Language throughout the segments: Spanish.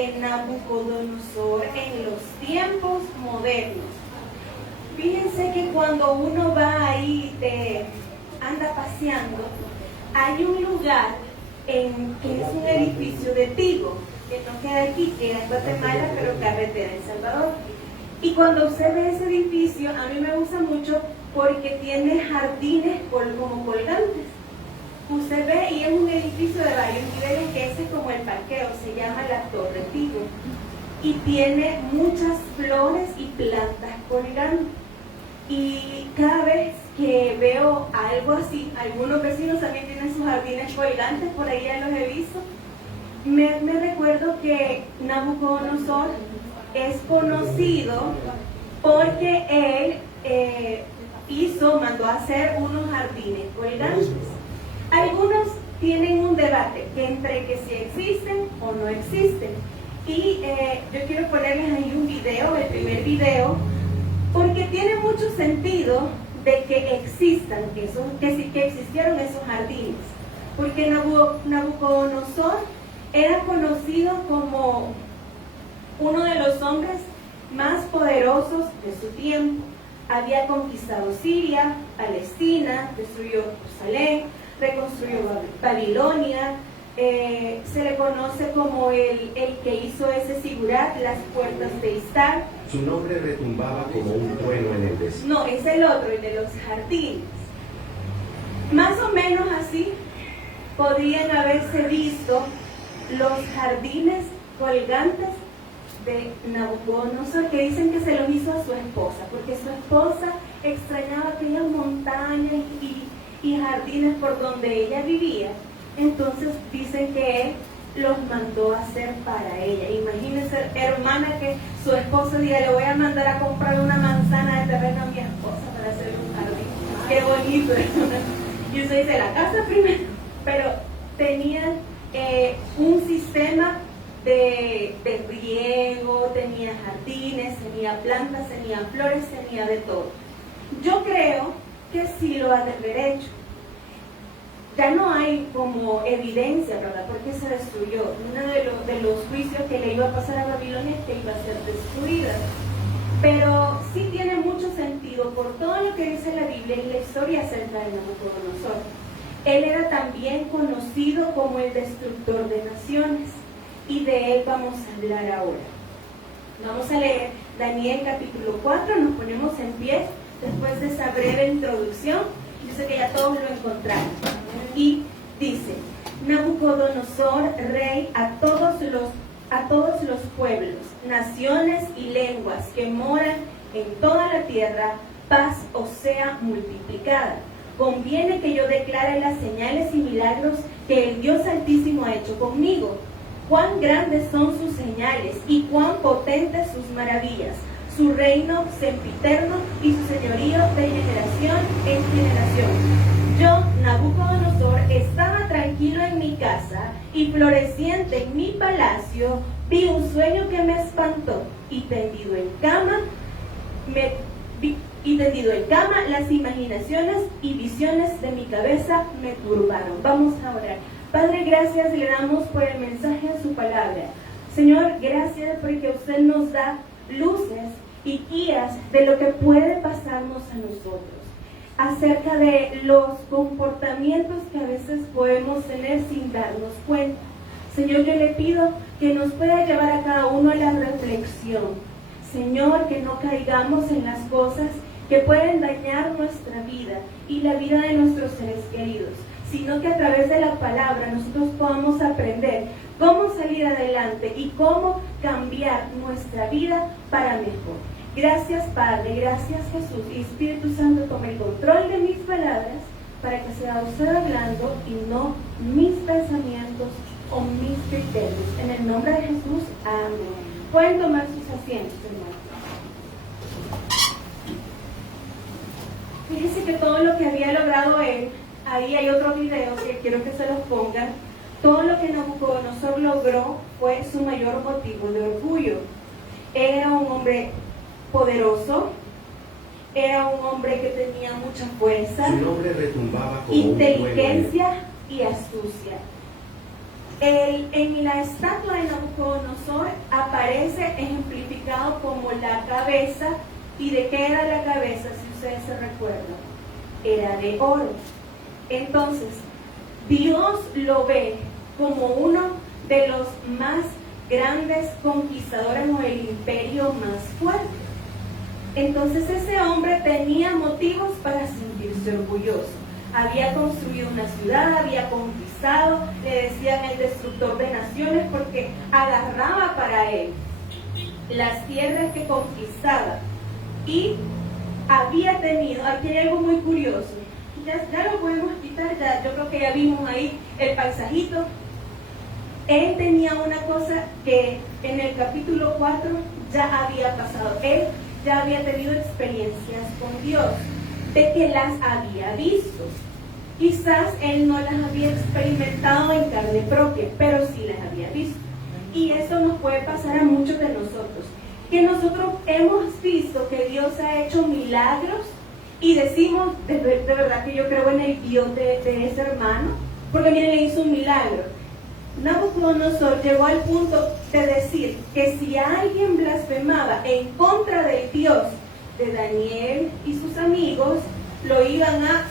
de Nabucodonosor en los tiempos modernos. Fíjense que cuando uno va ahí, anda paseando, hay un lugar que es un edificio de Tigo, que no queda aquí, queda en Guatemala, pero carretera en Salvador. Y cuando usted ve ese edificio, a mí me gusta mucho porque tiene jardines como colgantes. Usted ve y es un edificio de varios niveles, que ese es como el parqueo, se llama la Torre Tigo. Y tiene muchas flores y plantas colgando. Y cada vez que veo algo así, algunos vecinos también tienen sus jardines colgantes, por ahí ya los he visto, me recuerdo que Nabucodonosor es conocido porque él mandó a hacer unos jardines colgantes. Algunos tienen un debate entre que si existen o no existen. Y yo quiero ponerles ahí un video, el primer video, porque tiene mucho sentido de que existan, que existieron esos jardines. Porque Nabucodonosor era conocido como uno de los hombres más poderosos de su tiempo. Había conquistado Siria, Palestina, destruyó Jerusalén, reconstruyó Babilonia. Se le conoce como el que hizo ese sigurat, las puertas de Istar. Su nombre retumbaba como un trueno en el desierto. No, es el otro, el de los jardines. Más o menos así podrían haberse visto los jardines colgantes de Nabucodonosor, que dicen que se los hizo a su esposa, porque su esposa extrañaba aquellas montañas y jardines por donde ella vivía. Entonces dicen que él los mandó a hacer para ella. Imagínense, hermana, que su esposo diga: le voy a mandar a comprar una manzana de terreno a mi esposa para hacer un jardín. Qué bonito, ¿verdad? Y usted dice, la casa primero. Pero tenían un sistema de riego, tenía jardines, tenía plantas, tenía flores, tenía de todo. Yo creo que sí lo ha de haber hecho. Ya no hay como evidencia, ¿verdad? Porque se destruyó. Uno de los juicios que le iba a pasar a Babilonia es que iba a ser destruida. Pero sí tiene mucho sentido por todo lo que dice la Biblia y la historia acerca de Nabucodonosor. Él era también conocido como el destructor de naciones. Y de él vamos a hablar ahora. Vamos a leer Daniel capítulo 4, nos ponemos en pie después de esa breve introducción. Yo sé que ya todos lo encontraron. Y dice: Nabucodonosor, rey a todos los pueblos, naciones y lenguas que moran en toda la tierra, paz os sea multiplicada. Conviene que yo declare las señales y milagros que el Dios Altísimo ha hecho conmigo. Cuán grandes son sus señales y cuán potentes sus maravillas. Su reino sempiterno y su señorío de generación en generación. Yo, Nabucodonosor, estaba tranquilo en mi casa y floreciente en mi palacio. Vi un sueño que me espantó y tendido en cama, las imaginaciones y visiones de mi cabeza me turbaron. Vamos a orar. Padre, gracias le damos por el mensaje de su palabra. Señor, gracias porque usted nos da luces y guías de lo que puede pasarnos a nosotros, acerca de los comportamientos que a veces podemos tener sin darnos cuenta. Señor, yo le pido que nos pueda llevar a cada uno a la reflexión. Señor, que no caigamos en las cosas que pueden dañar nuestra vida y la vida de nuestros seres queridos, sino que a través de la palabra nosotros podamos aprender cómo salir adelante y cómo cambiar nuestra vida para mejor. Gracias, Padre, gracias, Jesús. Y Espíritu Santo, tome el control de mis palabras para que sea usted hablando y no mis pensamientos o mis criterios. En el nombre de Jesús, amén. Pueden tomar sus asientos, hermanos. Fíjense que todo lo que había logrado él, ahí hay otro video que quiero que se los pongan. Todo lo que Nabucodonosor logró fue su mayor motivo de orgullo. Era un hombre poderoso, era un hombre que tenía mucha fuerza, su nombre retumbaba como inteligencia y astucia. En la estatua de Nabucodonosor aparece ejemplificado como la cabeza. ¿Y de qué era la cabeza, si ustedes se recuerdan? Era de oro. Entonces, Dios lo ve como uno de los más grandes conquistadores o el imperio más fuerte. Entonces ese hombre tenía motivos para sentirse orgulloso. Había construido una ciudad, había conquistado, le decían el destructor de naciones porque agarraba para él las tierras que conquistaba. Y había tenido, aquí hay algo muy curioso, ya lo podemos quitar, yo creo que ya vimos ahí el paisajito. Él tenía una cosa que en el capítulo 4 ya había pasado. Él ya había tenido experiencias con Dios, de que las había visto. Quizás él no las había experimentado en carne propia, pero sí las había visto. Y eso nos puede pasar a muchos de nosotros, que nosotros hemos visto que Dios ha hecho milagros y decimos, de verdad que yo creo en el Dios de ese hermano, porque miren, le hizo un milagro. Nabucodonosor llegó al punto de decir que si alguien blasfemaba en contra del Dios de Daniel y sus amigos, lo iban a...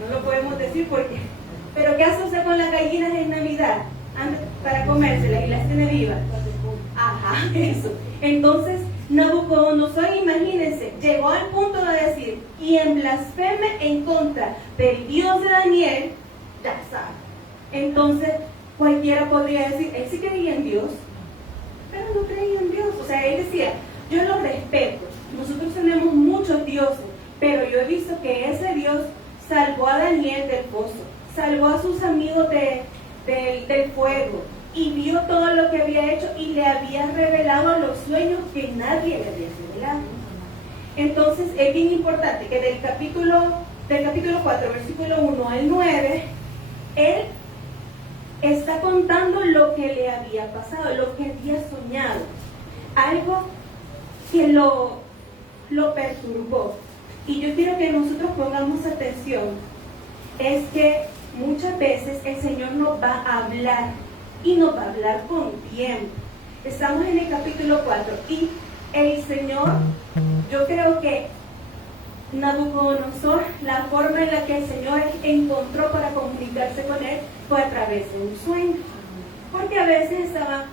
no lo podemos decir porque... Pero ¿qué hace usted con las gallinas en Navidad? Para comérselas y las tiene vivas. Eso. Entonces, Nabucodonosor, imagínense, llegó al punto de decir, quien blasfeme en contra del Dios de Daniel, ya sabe. Entonces, cualquiera podría decir, él sí creía en Dios, pero no creía en Dios. O sea, él decía, yo lo respeto, nosotros tenemos muchos dioses, pero yo he visto que ese Dios salvó a Daniel del pozo, salvó a sus amigos del fuego, y vio todo lo que había hecho y le había revelado los sueños que nadie le había revelado. Entonces es bien importante que del capítulo 4, versículo 1 al 9, él está contando lo que le había pasado, lo que había soñado, algo que lo perturbó. Y yo quiero que nosotros pongamos atención, es que muchas veces el Señor nos va a hablar y nos va a hablar con tiempo. Estamos en el capítulo 4 y el Señor, yo creo que Nabucodonosor, la forma en la que el Señor encontró para comunicarse con él fue a través de un sueño. Porque a veces estaba,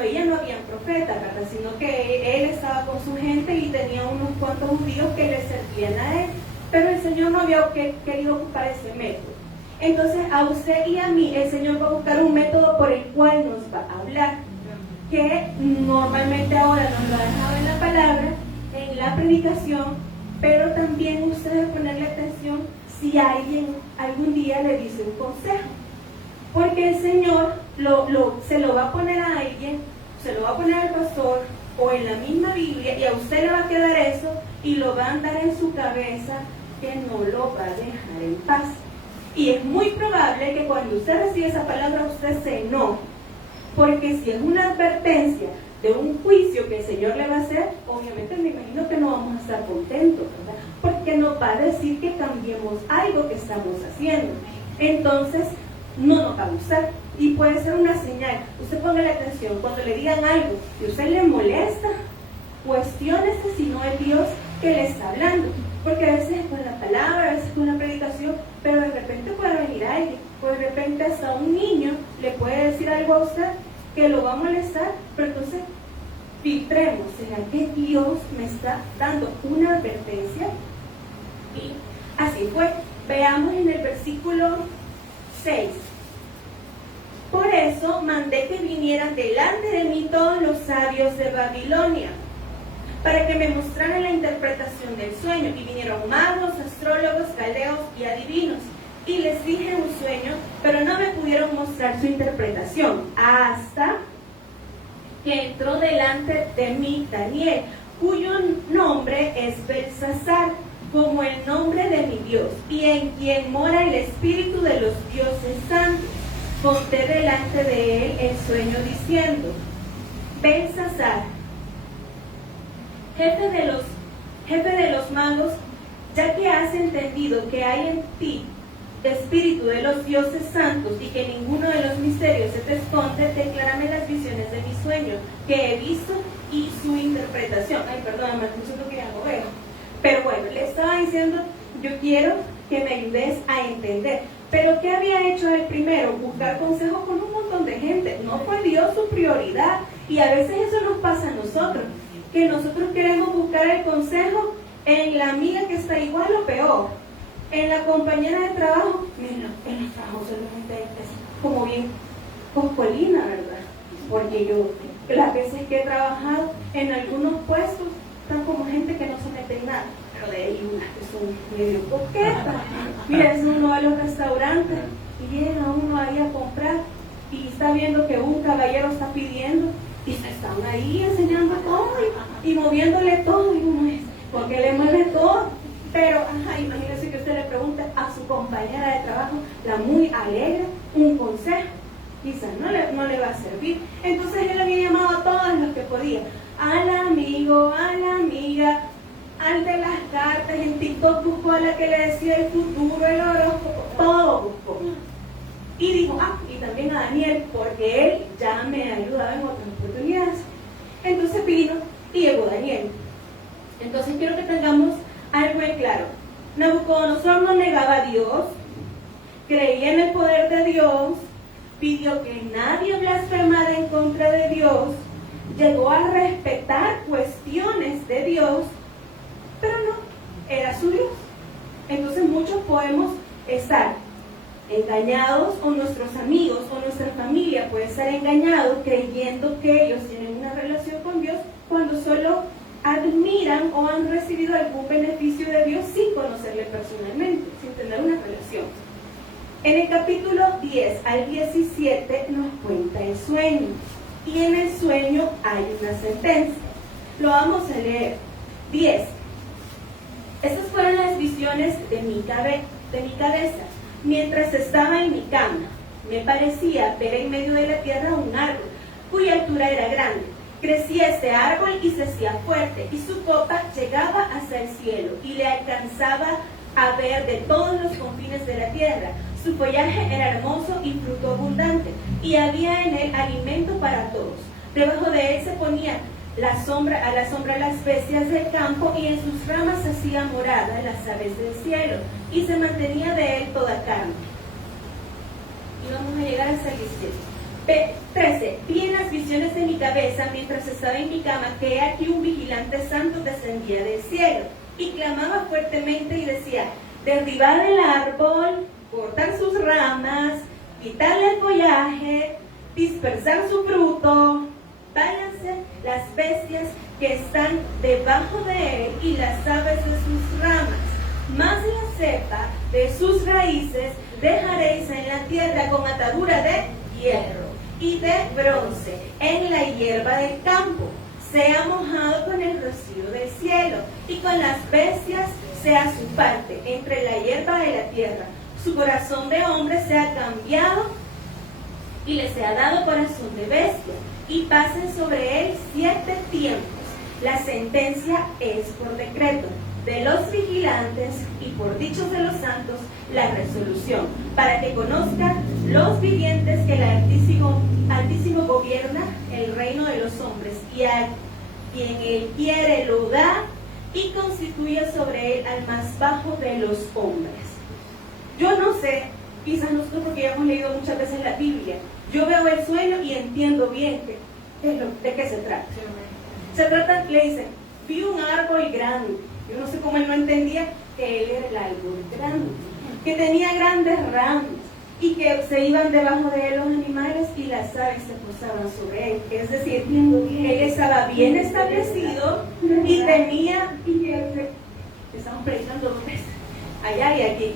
ella no había profeta, ¿verdad? Sino que él estaba con su gente y tenía unos cuantos judíos que le servían a él. Pero el Señor no había querido ocupar ese método. Entonces a usted y a mí el Señor va a buscar un método por el cual nos va a hablar, que normalmente ahora nos lo ha dejado en la palabra, en la predicación, pero también usted debe ponerle atención si alguien algún día le dice un consejo, porque el Señor se lo va a poner a alguien, se lo va a poner al pastor o en la misma Biblia, y a usted le va a quedar eso y lo va a andar en su cabeza, que no lo va a dejar en paz. Y es muy probable que cuando usted recibe esa palabra usted se enoje, porque si es una advertencia de un juicio que el Señor le va a hacer, obviamente me imagino que no vamos a estar contentos, ¿verdad? Porque nos va a decir que cambiemos algo que estamos haciendo. Entonces, no nos va a gustar. Y puede ser una señal. Usted ponga la atención, cuando le digan algo que a usted le molesta, cuestiónese si no es Dios que le está hablando. Porque a veces es con la palabra, a veces es con la predicación, pero de repente puede venir alguien, o de repente hasta un niño le puede decir algo a usted que lo va a molestar, pero entonces filtremos, ¿será que Dios me está dando una advertencia? Y así fue. Veamos en el versículo 6. Por eso mandé que vinieran delante de mí todos los sabios de Babilonia, para que me mostraran la interpretación del sueño. Y vinieron magos, astrólogos, caldeos y adivinos. Y les dije un sueño, pero no me pudieron mostrar su interpretación, hasta que entró delante de mí Daniel, cuyo nombre es Belsasar, como el nombre de mi Dios, y en quien mora el espíritu de los dioses santos. Conté delante de él el sueño diciendo: Belsasar, jefe de los magos, ya que has entendido que hay en ti espíritu de los dioses santos y que ninguno de los misterios se te esconde, declárame las visiones de mis sueño que he visto y su interpretación. Ay, perdón, me siento que ya lo veo. Pero bueno, le estaba diciendo, yo quiero que me ayudes a entender. Pero ¿qué había hecho él primero? Buscar consejos con un montón de gente. No fue Dios su prioridad. Y a veces eso nos pasa a nosotros, que nosotros queremos buscar el consejo en la amiga que está igual o peor, en la compañera de trabajo. Mira, en los trabajos de la gente es como bien coscolina, ¿verdad? Porque yo, las veces que he trabajado en algunos puestos, están como gente que no se mete en nada. Pero de ahí unas que son medio coquetas. Mira, es uno a los restaurantes y llega uno ahí a comprar y está viendo que un caballero está pidiendo y se están ahí enseñando todo y moviéndole todo. Y uno es, ¿por qué le mueve todo? Pero, imagínese que usted le pregunta a su compañera de trabajo, la muy alegre, un consejo. Quizás no le va a servir. Entonces él había llamado a todos los que podía. Al amigo, a la amiga, al de las cartas, en TikTok buscó a la que le decía el futuro, el horóscopo, todo buscó. Y dijo, y también a Daniel, porque él ya me ayudaba en otras oportunidades. Entonces vino y llegó Daniel. Entonces quiero que tengamos algo en claro. Nabucodonosor no negaba a Dios, creía en el poder de Dios, pidió que nadie blasfemara en contra de Dios, llegó a respetar cuestiones de Dios, pero no, era su Dios. Entonces muchos podemos estar engañados, o nuestros amigos o nuestra familia puede estar engañados creyendo que ellos tienen una relación con Dios cuando solo admiran o han recibido algún beneficio de Dios sin conocerle personalmente, sin tener una relación. En el capítulo 10 al 17 nos cuenta el sueño, y en el sueño hay una sentencia. Lo vamos a leer. 10. Estas fueron las visiones de mi cabeza. Mientras estaba en mi cama, me parecía ver en medio de la tierra un árbol, cuya altura era grande. Crecía este árbol y se hacía fuerte, y su copa llegaba hasta el cielo, y le alcanzaba a ver de todos los confines de la tierra. Su follaje era hermoso y fruto abundante, y había en él alimento para todos. Debajo de él se ponía a la sombra las bestias del campo, y en sus ramas hacía morada las aves del cielo, y se mantenía de él toda carne. Y vamos a llegar hasta el 17. 13. Vi en las visiones de mi cabeza, mientras estaba en mi cama, que he aquí un vigilante santo descendía del cielo, y clamaba fuertemente y decía: derribar el árbol, cortar sus ramas, quitarle el follaje, dispersar su fruto, váyanse las bestias que están debajo de él y las aves de sus ramas, más la cepa de sus raíces dejaréis en la tierra con atadura de hierro y de bronce en la hierba del campo, sea mojado con el rocío del cielo, y con las bestias sea su parte entre la hierba de la tierra. Su corazón de hombre sea cambiado y le sea dado corazón de bestia, y pasen sobre él 7 tiempos. La sentencia es por decreto de los vigilantes y por dichos de los santos la resolución, para que conozcan los vivientes que el Altísimo gobierna el reino de los hombres, y a quien él quiere lo da, y constituye sobre él al más bajo de los hombres. Yo no sé, quizás nosotros, porque ya hemos leído muchas veces la Biblia, yo veo el sueño y entiendo bien de qué se trata. Se trata, le dicen, vi un árbol grande. Yo no sé cómo él no entendía que él era el árbol grande, que tenía grandes ramas y que se iban debajo de él los animales y las aves se posaban sobre él. Es decir, él estaba bien establecido y tenía, estamos predicando dos veces, allá y aquí,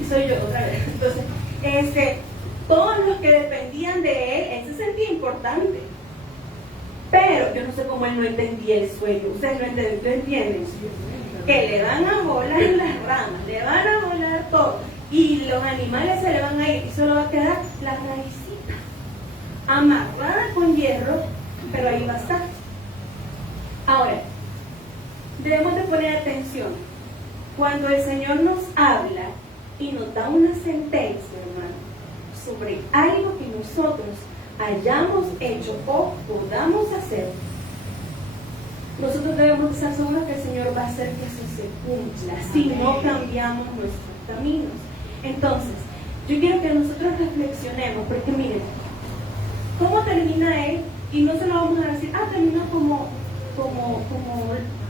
y soy yo otra vez. Entonces, todos los que dependían de él se sentía importante. Pero yo no sé cómo él no entendía el sueño. Ustedes lo entienden. Que le van a volar las ramas, le van a volar todo, y los animales se le van a ir, y solo va a quedar la raicita amarrada con hierro, pero ahí va a estar. Ahora, debemos de poner atención. Cuando el Señor nos habla y nos da una sentencia, hermano, sobre algo que nosotros hayamos hecho o podamos hacer, nosotros debemos estar seguros que el Señor va a hacer que eso se cumpla si no cambiamos nuestros caminos. Entonces, yo quiero que nosotros reflexionemos, porque miren, ¿cómo termina él? Y no se lo vamos a decir, termina como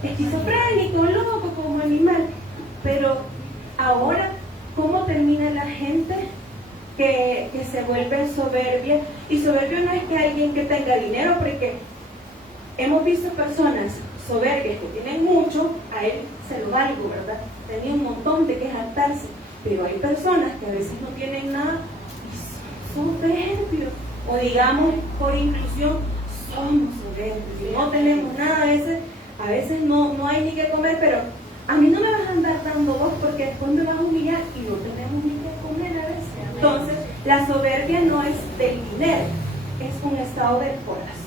esquizofrénico, loco, como animal. Pero ahora, ¿cómo termina la gente que se vuelve soberbia? Y soberbio no es que alguien que tenga dinero, porque hemos visto personas soberbias que tienen mucho, a él se lo valgo, ¿verdad? Tenía un montón de que jactarse, pero hay personas que a veces no tienen nada y son soberbios, o digamos por inclusión, somos soberbios, y no tenemos nada, a veces no hay ni que comer, pero a mí no me vas a andar dando voz porque después me vas a humillar y no tenemos ni que comer a veces. Entonces, la soberbia no es del dinero, es un estado del corazón.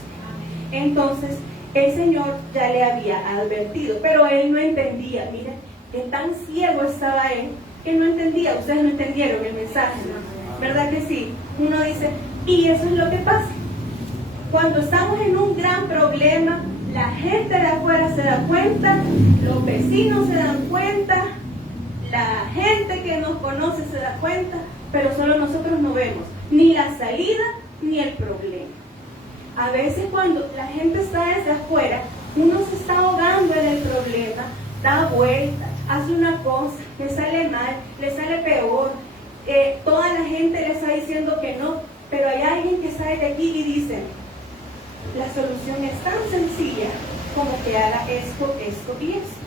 Entonces, el Señor ya le había advertido, pero él no entendía. Miren, que tan ciego estaba él, que no entendía. Ustedes no entendieron el mensaje, ¿verdad que sí? Uno dice, y eso es lo que pasa. Cuando estamos en un gran problema, la gente de afuera se da cuenta, los vecinos se dan cuenta, la gente que nos conoce se da cuenta, pero solo nosotros no vemos ni la salida ni el problema. A veces cuando la gente está desde afuera, uno se está ahogando en el problema, da vuelta, hace una cosa, le sale mal, le sale peor, toda la gente le está diciendo que no, pero hay alguien que sale de aquí y dice, la solución es tan sencilla como que haga esto, esto y esto.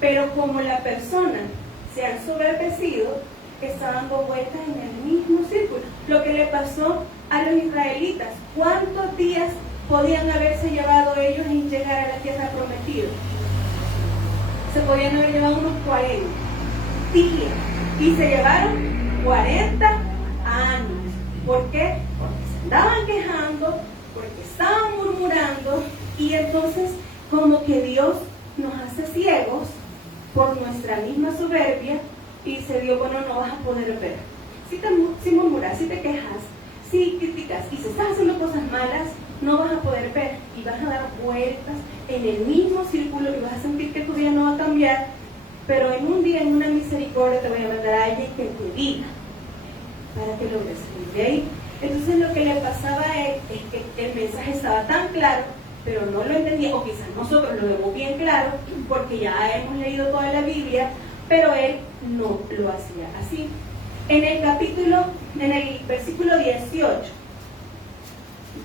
Pero como la persona se ha ensoberbecido, está dando vueltas en el mismo círculo. Lo que le pasó a los israelitas, ¿cuántos días podían haberse llevado ellos en llegar a la tierra prometida? Se podían haber llevado unos 40 días y se llevaron 40 años. ¿Por qué? Porque se andaban quejando, porque estaban murmurando, y entonces como que Dios nos hace ciegos por nuestra misma soberbia y se dio, bueno, no vas a poder ver. Si murmuras, si te quejas, si criticas y si estás haciendo cosas malas, no vas a poder ver y vas a dar vueltas en el mismo círculo y vas a sentir que tu vida no va a cambiar, pero en un día, en una misericordia, te voy a mandar a alguien que te diga para que logres salir de ahí. Entonces lo que le pasaba a él es que el mensaje estaba tan claro, pero no lo entendía, o quizás nosotros lo vemos bien claro, porque ya hemos leído toda la Biblia, pero él no lo hacía así. En el versículo 18,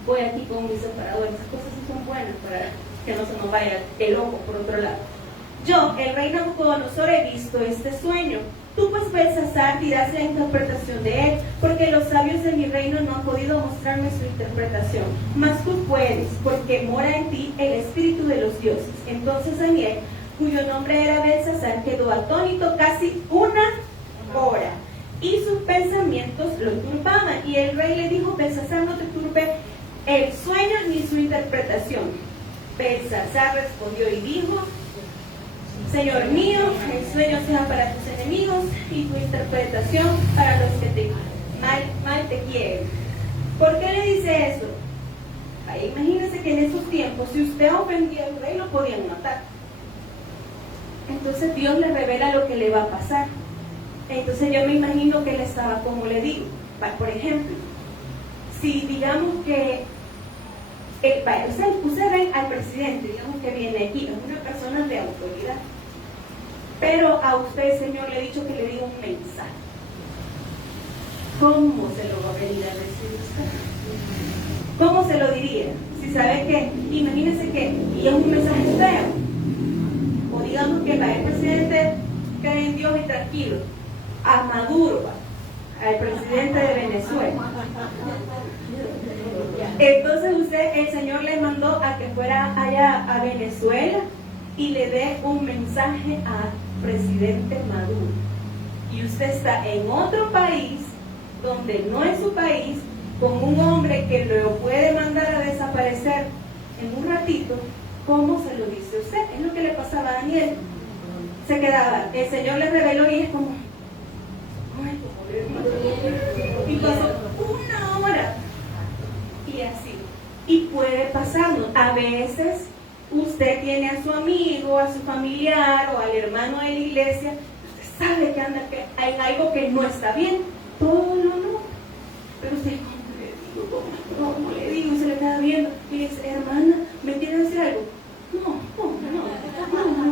voy aquí con mi separador, esas cosas sí son buenas para que no se nos vaya el ojo por otro lado. Yo, el rey Nabucodonosor, he visto este sueño. Tú pues, Belsasar, dirás la interpretación de él, porque los sabios de mi reino no han podido mostrarme su interpretación. Mas tú puedes, porque mora en ti el espíritu de los dioses. Entonces Daniel, cuyo nombre era Belsasar, quedó atónito casi una hora, y sus pensamientos lo turbaban. Y el rey le dijo, Belsasar, no te turbe el sueño ni su interpretación. Belsasar respondió y dijo, Señor mío, el sueño sea para tus enemigos y tu interpretación para los que te mal te quieren. ¿Por qué le dice eso? Imagínense que en esos tiempos, si usted ofendía al rey, lo podían matar. Entonces Dios le revela lo que le va a pasar. Entonces yo me imagino que él estaba, como le digo, por ejemplo, si digamos que ustedes ven al presidente, digamos que viene aquí, es una persona de autoridad, pero a usted el Señor le ha dicho que le diga un mensaje. ¿Cómo se lo va a venir a decir usted? ¿Cómo se lo diría? Si sabe que, imagínense que, y es un mensaje feo, o digamos que el presidente cree en Dios y tranquilo, a Maduro, al presidente de Venezuela. Entonces el Señor le mandó a que fuera allá a Venezuela y le dé un mensaje al presidente Maduro. Y usted está en otro país, donde no es su país, con un hombre que lo puede mandar a desaparecer en un ratito. ¿Cómo se lo dice usted? Es lo que le pasaba a Daniel. Se quedaba, el Señor le reveló y es como, y pasó una hora. Y Y puede pasarnos. A veces usted tiene a su amigo, a su familiar o al hermano de la iglesia, usted sabe que anda en algo que no está bien, todo lo no. Pero usted, ¿cómo le digo? Y se le queda viendo y dice, hermana, ¿me quiere decir algo? No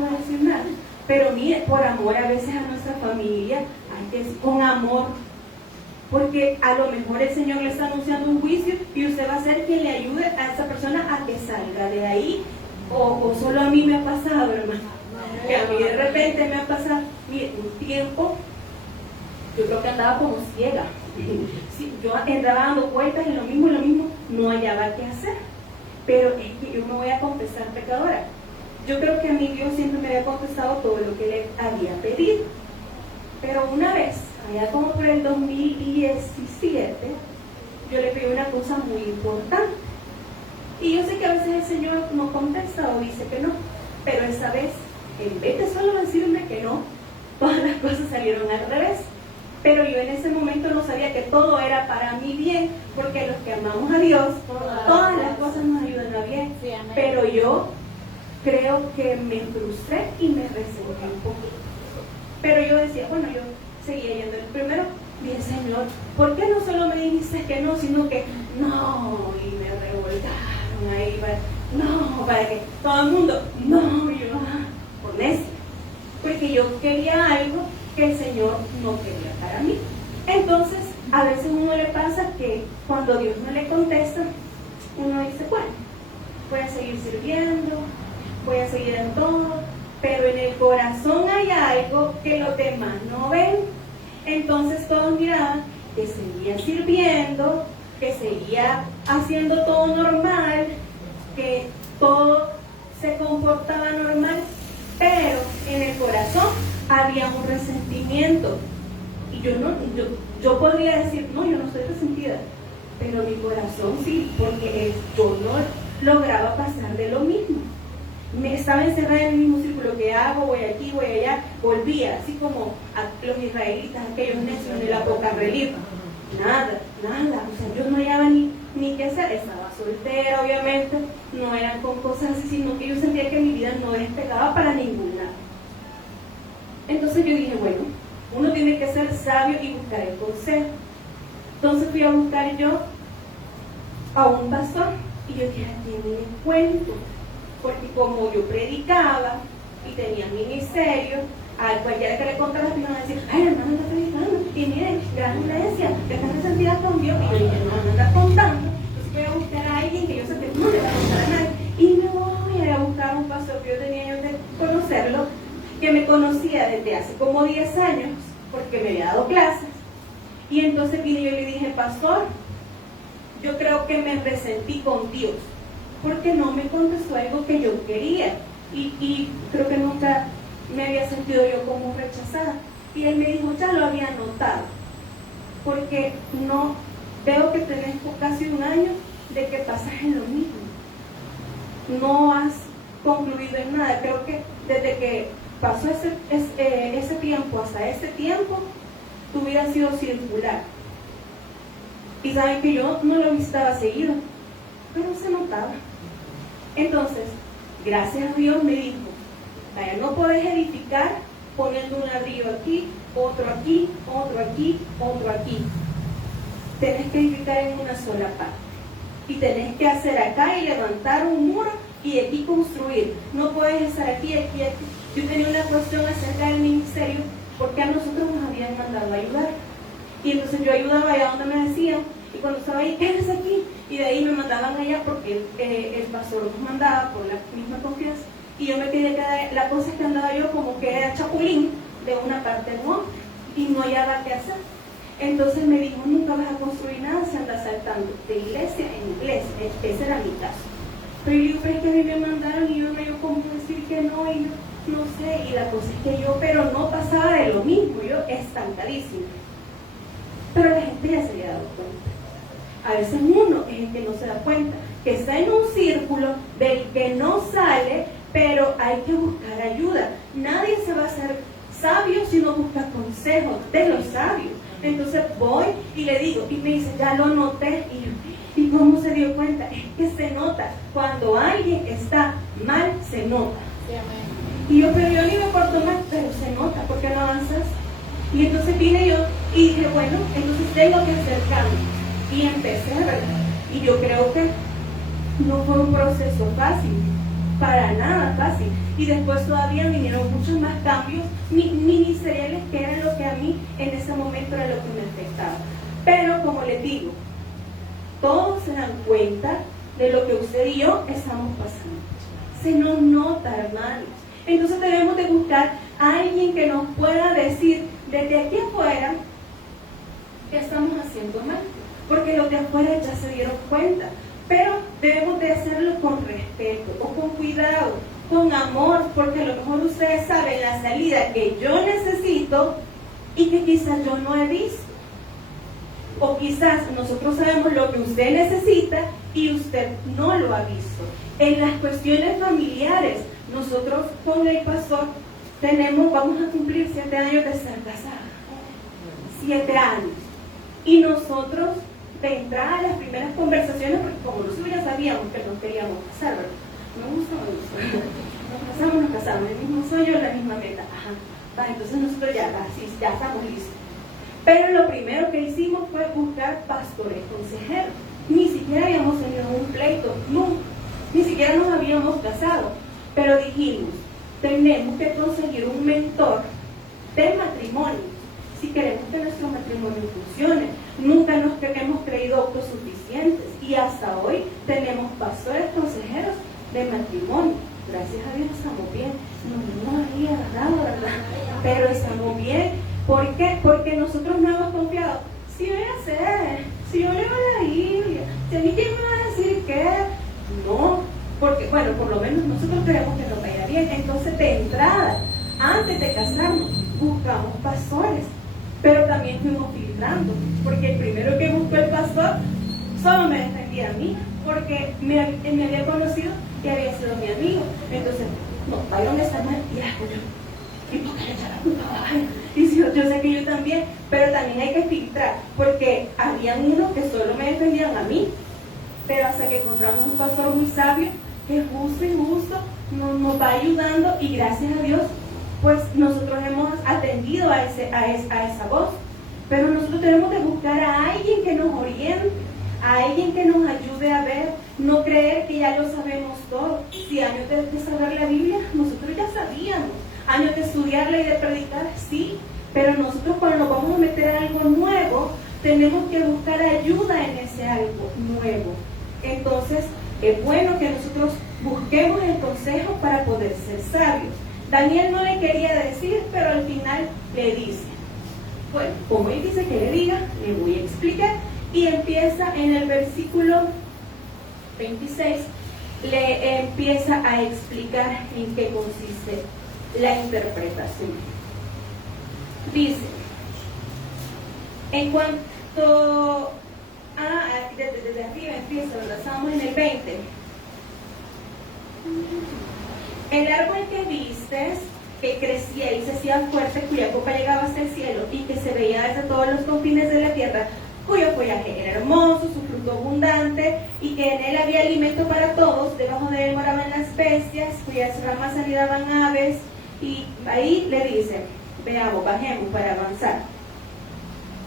va a decir nada. Pero mire, por amor a veces a nuestra familia, hay que con amor, porque a lo mejor el Señor le está anunciando un juicio y usted va a ser quien le ayude a esa persona a que salga de ahí. O solo a mí me ha pasado, hermano, que a mí de repente me ha pasado, mire, un tiempo, yo creo que andaba como ciega. Sí, yo entraba dando vueltas en lo mismo, no hallaba qué hacer. Pero es que yo me voy a confesar pecadora. Yo creo que a mí Dios siempre me había contestado todo lo que le había pedido. Pero una vez, allá como por el 2017, yo le pedí una cosa muy importante. Y yo sé que a veces el Señor no contesta o dice que no. Pero esa vez, en vez de solo decirme que no, todas las cosas salieron al revés. Pero yo en ese momento no sabía que todo era para mi bien, porque los que amamos a Dios, todas las cosas nos ayudan a bien. Pero yo creo que me frustré y me resentí un poquito. Pero yo decía, bueno, yo seguía yendo. Primero dije, Señor, ¿por qué no solo me dijiste que no, sino que no? Y me revolcaron ahí, para que todo el mundo, no, yo, con eso. Porque yo quería algo que el Señor no quería para mí. Entonces, a veces a uno le pasa que cuando Dios no le contesta, uno dice, bueno, voy a seguir sirviendo, voy a seguir en todo, pero en el corazón hay algo que los demás no ven. Entonces todos miraban que seguía sirviendo, que seguía haciendo todo normal, que todo se comportaba normal, pero en el corazón había un resentimiento. Y yo podría decir, no, yo no estoy resentida, pero mi corazón sí, porque yo no lograba pasar de lo mismo. Me estaba encerrada en el mismo círculo que hago, voy aquí, voy allá, volvía, así como a los israelitas, aquellos necios de la poca religión. Nada, o sea, yo no hallaba ni qué hacer. Estaba soltera, obviamente, no eran con cosas así, sino que yo sentía que mi vida no despegaba para ningún lado. Entonces yo dije, bueno, uno tiene que ser sabio y buscar el consejo. Entonces fui a buscar yo a un pastor y yo dije, ¿a quién le cuento? Porque como yo predicaba y tenía ministerio, a cualquiera que le contara me iban a decir, ay, hermano está predicando, y miren, gran iglesia, que está resentida con Dios. Y yo dije, no está contando. Entonces voy a buscar a alguien que yo sé que no le va a contar a nadie. Y me voy a buscar a un pastor que yo tenía yo de conocerlo, que me conocía desde hace como 10 años, porque me había dado clases. Y entonces vine y yo le dije, pastor, yo creo que me resentí con Dios, porque no me contestó algo que yo quería. Y creo que nunca me había sentido yo como rechazada. Y él me dijo, ya lo había notado, porque no veo que tenés casi un año de que pasas en lo mismo. No has concluido en nada. Creo que desde que pasó ese tiempo hasta este tiempo, tu vida ha sido circular. Y saben que yo no lo visitaba seguido, pero se notaba. Entonces, gracias a Dios me dijo, vaya, no podés edificar poniendo un ladrillo aquí, otro aquí, otro aquí, otro aquí. Tenés que edificar en una sola parte. Y tenés que hacer acá y levantar un muro y de aquí construir. No puedes estar aquí, aquí, aquí. Yo tenía una cuestión acerca del ministerio porque a nosotros nos habían mandado a ayudar. Y entonces yo ayudaba allá donde me decían, y cuando estaba ahí, quédese aquí. Y de ahí me mandaban allá porque el pastor nos mandaba por la misma confianza. Y yo me quedé, la cosa es que andaba yo como que era chapulín de una parte a otra y no hallaba qué hacer. Entonces me dijo, nunca vas a construir nada si andas saltando de iglesia en iglesia. Ese era mi caso. Pero yo digo, pero es que a mí me mandaron y yo no, yo cómo decir que no, y no sé. Y la cosa es que yo, pero no pasaba de lo mismo, yo estancadísima. Pero la gente ya se había dado cuenta. A veces uno es el que no se da cuenta, que está en un círculo del que no sale, pero hay que buscar ayuda. Nadie se va a hacer sabio si no busca consejos de los sabios. Entonces voy y le digo, y me dice, ya lo noté, y ¿Y cómo se dio cuenta? Es que se nota. Cuando alguien está mal, se nota. Y yo, pero yo le iba por tomar, pero se nota, ¿por qué no avanzas? Y entonces vine yo y dije, bueno, entonces tengo que hacer cambios. Y empecé, ¿verdad? Y yo creo que no fue un proceso fácil, para nada fácil. Y después todavía vinieron muchos más cambios ministeriales que eran lo que a mí en ese momento era lo que me afectaba. Pero como les digo, todos se dan cuenta de lo que usted y yo estamos pasando. Se nos nota, hermanos. Entonces debemos de buscar a alguien que nos pueda decir desde aquí afuera que estamos haciendo mal, porque los de afuera ya se dieron cuenta, pero debemos de hacerlo con respeto o con cuidado, con amor, porque a lo mejor ustedes saben la salida que yo necesito y que quizás yo no he visto, o quizás nosotros sabemos lo que usted necesita y usted no lo ha visto. En las cuestiones familiares, nosotros con el pastor vamos a cumplir 7 años de ser casados. 7 años. Y nosotros, de entrada a las primeras conversaciones, porque como nosotros ya sabíamos que nos queríamos casar, ¿verdad? Nos casamos, el mismo sueño, la misma meta. Ajá. Va, entonces nosotros ya estamos listos. Pero lo primero que hicimos fue buscar pastores consejeros. Ni siquiera habíamos tenido un pleito, nunca. Ni siquiera nos habíamos casado. Pero dijimos, tenemos que conseguir un mentor de matrimonio si queremos que nuestro matrimonio funcione. Nunca nos hemos creído autosuficientes y hasta hoy tenemos pastores consejeros de matrimonio. Gracias a Dios estamos bien. No nos había agarrado, ¿verdad? Pero estamos bien. ¿Por qué? Porque nosotros no hemos confiado. Si voy a hacer, si yo leo la Biblia, si a mí quién me va a decir qué, no. Porque, bueno, por lo menos nosotros creemos que nos vaya bien. Entonces, de entrada, antes de casarnos, buscamos pastores. Pero también fuimos filtrando. Porque el primero que buscó el pastor solo me defendía a mí. Porque me había conocido y había sido mi amigo. Entonces, no, Byron está mal. ¿Y por qué le echa la culpa a Byron? Y si yo sé que yo también. Pero también hay que filtrar. Porque habían unos que solo me defendían a mí. Pero hasta que encontramos un pastor muy sabio, que justo y justo nos va ayudando, y gracias a Dios, pues nosotros hemos atendido a esa voz. Pero nosotros tenemos que buscar a alguien que nos oriente, a alguien que nos ayude a ver, no creer que ya lo sabemos todo. Si años de saber la Biblia, nosotros ya sabíamos. Años de estudiarla y de predicar, sí. Pero nosotros cuando nos vamos a meter a algo nuevo, tenemos que buscar ayuda en ese algo nuevo. Entonces, es bueno que nosotros busquemos el consejo para poder ser sabios. Daniel no le quería decir, pero al final le dice. Bueno, como él dice que le diga, le voy a explicar. Y empieza en el versículo 26, le empieza a explicar en qué consiste la interpretación. Dice, en cuanto... desde arriba empieza, ¿verdad? Estamos en el 20. El árbol que vistes, que crecía y se hacía fuerte, cuya copa llegaba hasta el cielo y que se veía desde todos los confines de la tierra, cuyo follaje era hermoso, su fruto abundante, y que en él había alimento para todos, debajo de él moraban las bestias, cuyas ramas anidaban aves, y ahí le dice, veamos, bajemos para avanzar.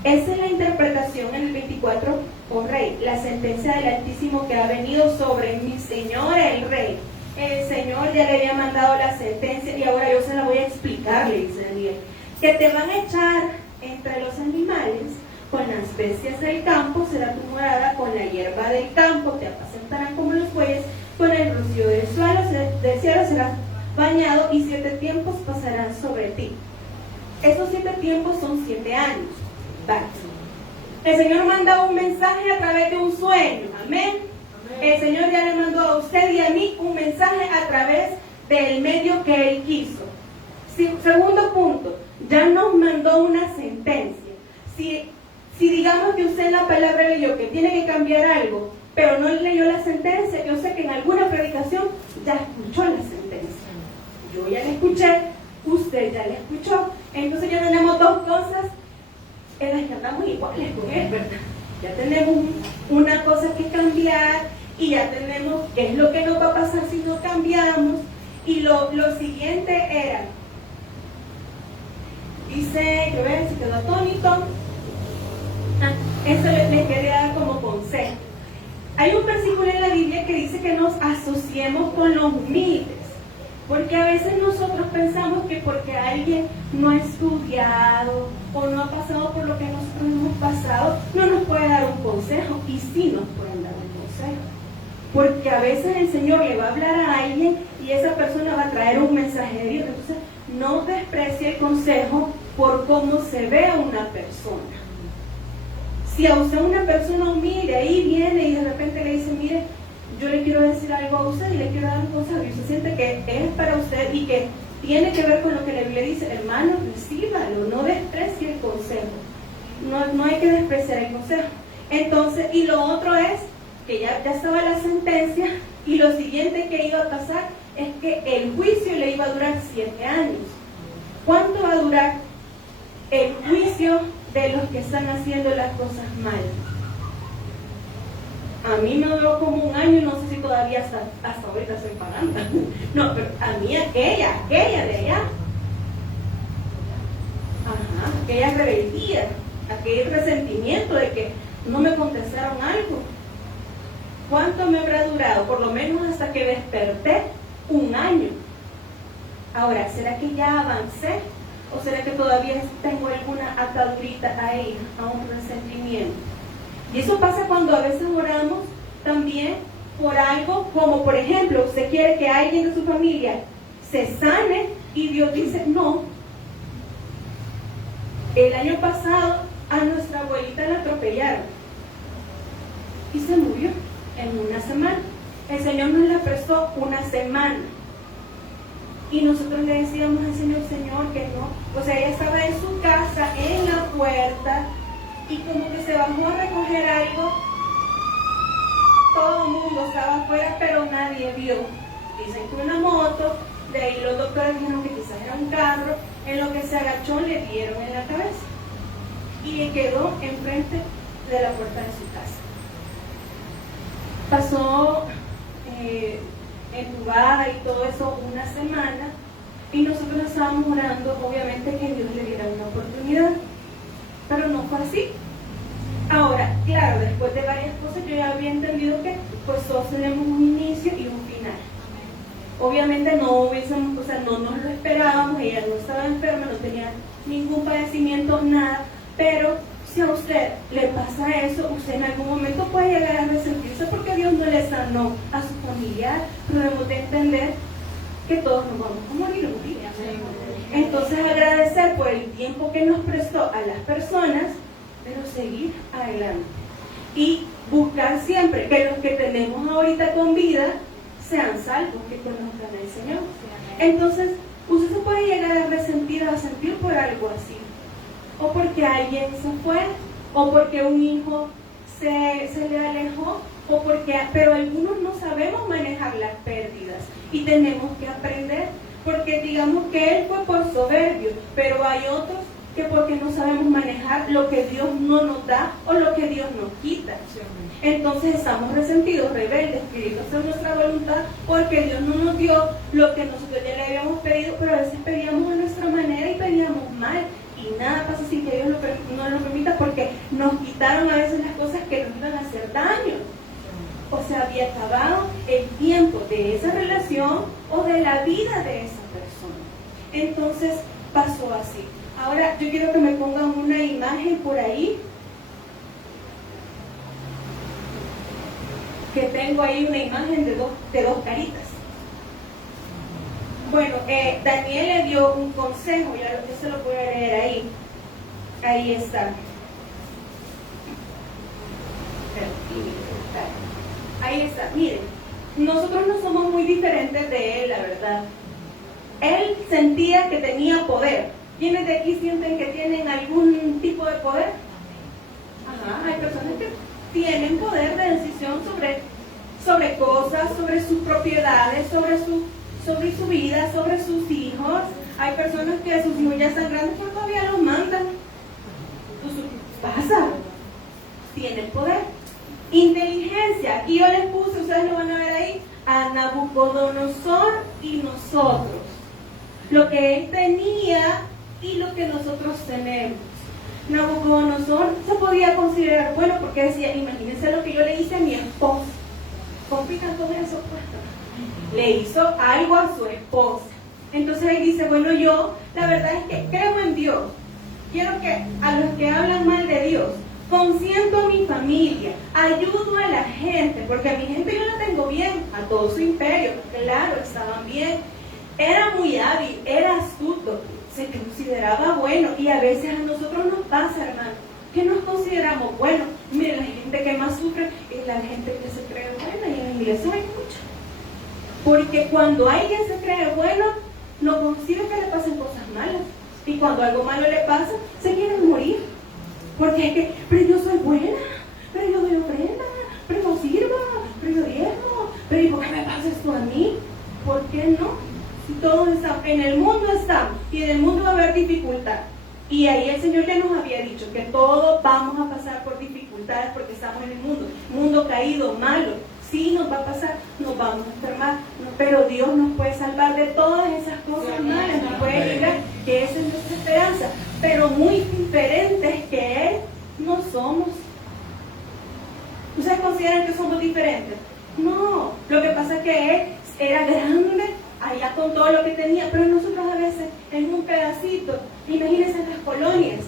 Esa es la interpretación en el 24, oh rey, la sentencia del Altísimo que ha venido sobre mi señor el rey. El Señor ya le había mandado la sentencia y ahora yo se la voy a explicar, le dice Daniel, que te van a echar entre los animales, con las bestias del campo será tu morada, con la hierba del campo te apacentarán como los bueyes, con el rocío del cielo serás bañado y 7 tiempos pasarán sobre ti. Esos 7 tiempos son 7 años. Vale. El Señor manda un mensaje a través de un sueño, amén. El Señor ya le mandó a usted y a mí un mensaje a través del medio que Él quiso. Segundo punto, ya nos mandó una sentencia. Si digamos que usted en la palabra leyó que tiene que cambiar algo, pero no leyó la sentencia, yo sé que en alguna predicación ya escuchó la sentencia. Yo ya la escuché, usted ya la escuchó. Entonces ya tenemos 2 cosas en las que andamos iguales con Él, ¿verdad? Ya tenemos una cosa que cambiar es lo que nos va a pasar si no cambiamos. Y lo siguiente era, dice, yo veo, se quedó atónito. Eso les quería dar como consejo. Hay un versículo en la Biblia que dice que nos asociemos con los humildes, porque a veces nosotros pensamos que porque alguien no ha estudiado o no ha pasado por lo que nosotros hemos pasado, no nos puede dar un consejo, y sí nos pueden dar un consejo, porque a veces el Señor le va a hablar a alguien y esa persona va a traer un mensaje de Dios. Entonces no desprecie el consejo por cómo se ve a una persona. Si a usted una persona humilde ahí viene y de repente le dice, mire, yo le quiero decir algo a usted y le quiero dar un consejo, y usted siente que es para usted y que tiene que ver con lo que la Biblia dice, hermano, recíbalo, no desprecie el consejo. No hay que despreciar el consejo. Entonces, y lo otro es que ya estaba la sentencia, y lo siguiente que iba a pasar es que el juicio le iba a durar 7 años. ¿Cuánto va a durar el juicio de los que están haciendo las cosas mal? A mí me duró como 1 año, no sé si todavía hasta ahorita estoy pagando. No, pero a mí aquella de allá, aquella rebeldía, aquel resentimiento de que no me contestaron algo. ¿Cuánto me habrá durado? Por lo menos hasta que desperté, 1 año. Ahora, ¿será que ya avancé? ¿O será que todavía tengo alguna atadurita ahí, a un resentimiento? Y eso pasa cuando a veces oramos también por algo, como por ejemplo, usted quiere que alguien de su familia se sane y Dios dice no. El año pasado a nuestra abuelita la atropellaron y se murió en 1 semana. El Señor nos la prestó 1 semana. Y nosotros le decíamos al Señor, Señor, que no. O sea, ella estaba en su casa, en la puerta, y como que se bajó a recoger algo. Todo el mundo estaba afuera, pero nadie vio. Dicen que una moto, de ahí los doctores dijeron que quizás era un carro. En lo que se agachó le dieron en la cabeza. Y quedó enfrente de la puerta de su casa. Pasó entubada y todo eso 1 semana, y nosotros estábamos orando, obviamente, que Dios le diera una oportunidad, pero no fue así. Ahora, claro, después de varias cosas yo ya había entendido que pues todos tenemos un inicio y un final. Obviamente no nos lo esperábamos, ella no estaba enferma, no tenía ningún padecimiento, nada, pero si a usted le pasa eso, usted en algún momento puede llegar a resentirse porque Dios no le sanó a su familiar, pero debemos de entender que todos nos vamos a morir un día. Entonces agradecer por el tiempo que nos prestó a las personas, pero seguir adelante. Y buscar siempre que los que tenemos ahorita con vida sean salvos, que conozcan al Señor. Entonces, usted se puede llegar a resentir, a sentir por algo así. O porque alguien se fue, o porque un hijo se le alejó, pero algunos no sabemos manejar las pérdidas y tenemos que aprender, porque digamos que él fue por soberbio, pero hay otros que porque no sabemos manejar lo que Dios no nos da o lo que Dios nos quita. Entonces estamos resentidos, rebeldes, queriendo hacer nuestra voluntad porque Dios no nos dio lo que nosotros ya le habíamos pedido, pero a veces pedíamos a nuestra manera y pedíamos mal. Y nada pasa sin que Dios no lo permita, porque nos quitaron a veces las cosas que nos iban a hacer daño. O sea, había acabado el tiempo de esa relación o de la vida de esa persona. Entonces pasó así. Ahora yo quiero que me pongan una imagen por ahí. Que tengo ahí una imagen de dos caritas. Bueno, Daniel le dio un consejo, yo se lo voy a leer ahí. Ahí está. Ahí está, miren, nosotros no somos muy diferentes de él, la verdad. Él sentía que tenía poder. ¿Quiénes de aquí sienten que tienen algún tipo de poder? Ajá, hay personas que tienen poder de decisión sobre cosas, sobre sus propiedades, sobre su vida, sobre sus hijos. Hay personas que sus hijos ya están grandes, pero todavía los mandan. Entonces, pasa, tienen poder. Inteligencia, aquí yo les puse, ustedes lo van a ver ahí, Nabucodonosor y nosotros, lo que él tenía y lo que nosotros tenemos. Nabucodonosor se podía considerar bueno porque decía, imagínense lo que yo le hice a mi esposa. ¿Complican con eso? Le hizo algo a su esposa. Entonces él dice, bueno, yo la verdad es que creo en Dios. Quiero que a los que hablan mal de Dios, consiento a mi familia, ayudo a la gente, porque a mi gente yo la tengo bien, a todo su imperio, claro, estaban bien. Era muy hábil, era astuto, se consideraba bueno, y a veces a nosotros nos pasa, hermano, que nos consideramos buenos. Miren, la gente que más sufre es la gente que se cree buena, y en la iglesia hay mucha. Porque cuando alguien se cree bueno, no consigue que le pasen cosas malas. Y cuando algo malo le pasa, se quieren morir. Porque es que, pero yo soy buena, pero yo doy ofrenda, pero yo sirvo, pero yo diezmo, pero ¿y por qué me pasa esto a mí? ¿Por qué no? Si todos estamos, en el mundo estamos, y en el mundo va a haber dificultad. Y ahí el Señor ya nos había dicho que todos vamos a pasar por dificultades porque estamos en el mundo caído, malo. Sí nos va a pasar, nos vamos a enfermar, pero Dios nos puede salvar de todas esas cosas malas, nos puede librar, que esa es nuestra esperanza. Pero muy diferentes que Él, no somos. ¿Ustedes consideran que somos diferentes? No, lo que pasa es que Él era grande, allá con todo lo que tenía, pero nosotros a veces en un pedacito. Imagínense en las colonias,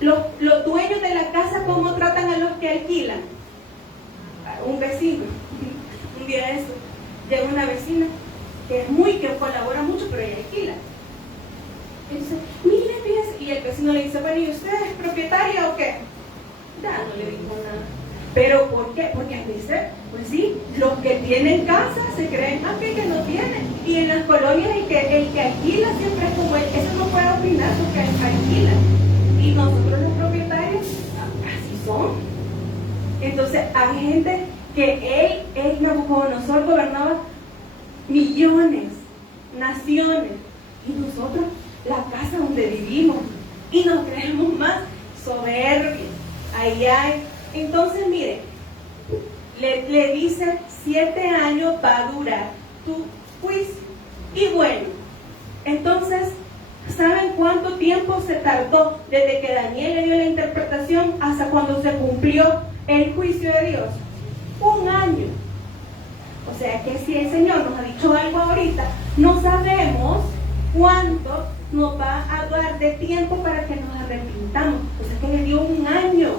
los dueños de la casa, ¿cómo tratan a los que alquilan? Un vecino, un día de eso, llega una vecina que colabora mucho, pero ella alquila. Entonces, mire, fíjese, y el vecino le dice, bueno, ¿y usted es propietaria o qué? Ya no le dijo nada. ¿Pero por qué? Porque a veces, pues sí, los que tienen casa se creen que no tienen. Y en las colonias el que alquila siempre es como él, eso no puede opinar porque alquila. Y nosotros los propietarios, así son. Entonces hay gente que él Nabucodonosor gobernaba millones, naciones, y nosotros la casa donde vivimos, y nos creemos más soberbios. Ahí hay. Entonces mire, le dice 7 años va a durar tu juicio. Y bueno, entonces, ¿saben cuánto tiempo se tardó desde que Daniel le dio la interpretación hasta cuando se cumplió el juicio de Dios? 1 año. O sea que si el Señor nos ha dicho algo ahorita, no sabemos cuánto nos va a dar de tiempo para que nos arrepintamos. O sea que le dio 1 año.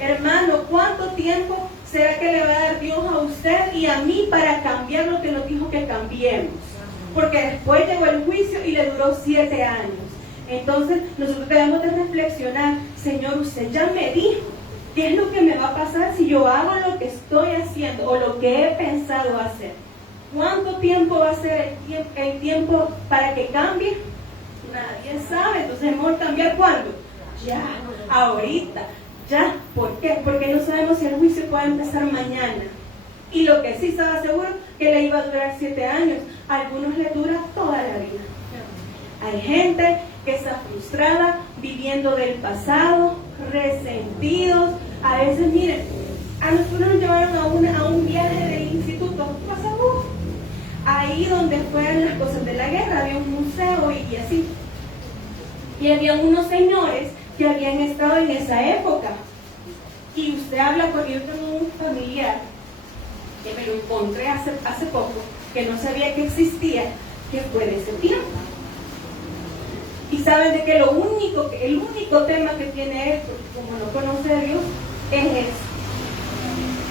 Hermano, ¿cuánto tiempo será que le va a dar Dios a usted y a mí para cambiar lo que nos dijo que cambiemos? Porque después llegó el juicio y le duró 7 años. Entonces nosotros debemos de reflexionar, Señor, usted ya me dijo qué es lo que me va a pasar si yo hago lo que estoy haciendo o lo que he pensado hacer. ¿Cuánto tiempo va a ser el tiempo para que cambie? Nadie sabe. Entonces, ¿debemos cambiar cuándo? Ya, ahorita, ya. ¿Por qué? Porque no sabemos si el juicio puede empezar mañana. Y lo que sí estaba seguro, que le iba a durar 7 años. A algunos le dura toda la vida. Hay gente que está frustrada, viviendo del pasado, resentidos. A veces, miren, a nosotros nos llevaron a un viaje del instituto, ahí donde fueron las cosas de la guerra, había un museo y así. Y había unos señores que habían estado en esa época. Y usted habla con yo tengo un familiar que me lo encontré hace poco, que no sabía que existía, que fue de ese tiempo. Y saben de que el único tema que tiene él, como no conoce a Dios, es eso.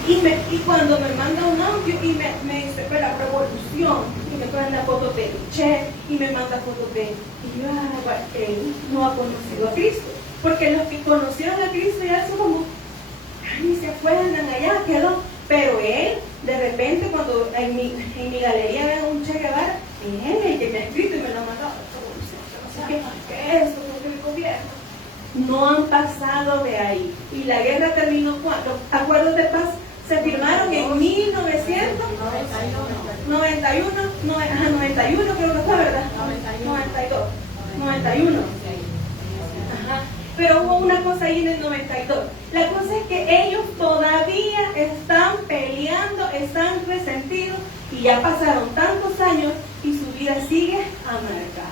Y cuando me manda un audio y me dice, pues la revolución, y me trae la foto de Che, y me manda fotos de, y yo, él no ha conocido a Cristo. Porque los que conocieron a Cristo ya son como, ay, se acuerdan, allá quedó. Pero él, de repente, cuando en mi galería ven un Che Guevara, es él el que me ha escrito y me lo ha mandado. ¿Qué es esto? ¿Por qué el gobierno? No han pasado de ahí. Y la guerra terminó cuando los acuerdos de paz se firmaron en 1991 creo que fue, ¿verdad? 91. Ajá. Pero hubo una cosa ahí en el 92. La cosa es que ellos todavía están peleando, están resentidos, y Y ya pasaron tantos años y su vida sigue amargada.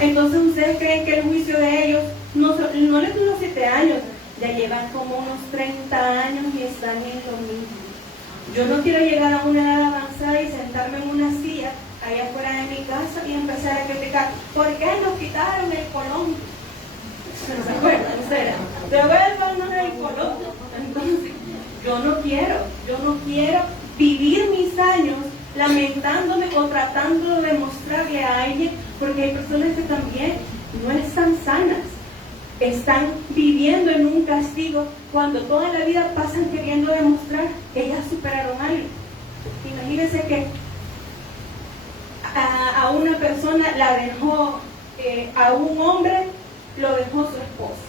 Entonces, ¿ustedes creen que el juicio de ellos no les duró 7 años? Ya llevan como unos 30 años y están en lo mismo. Yo no quiero llegar a una edad avanzada y sentarme en una silla allá afuera de mi casa y empezar a criticar. ¿Por qué nos quitaron el colón? ¿Se acuerdan ustedes? Devuélvanos el colón. Entonces, yo no quiero vivir mis años lamentándome o tratando de mostrarle a alguien, porque hay personas que también no están sanas, están viviendo en un castigo cuando toda la vida pasan queriendo demostrar que ya superaron algo. Imagínense que a una persona la dejó, a un hombre lo dejó su esposa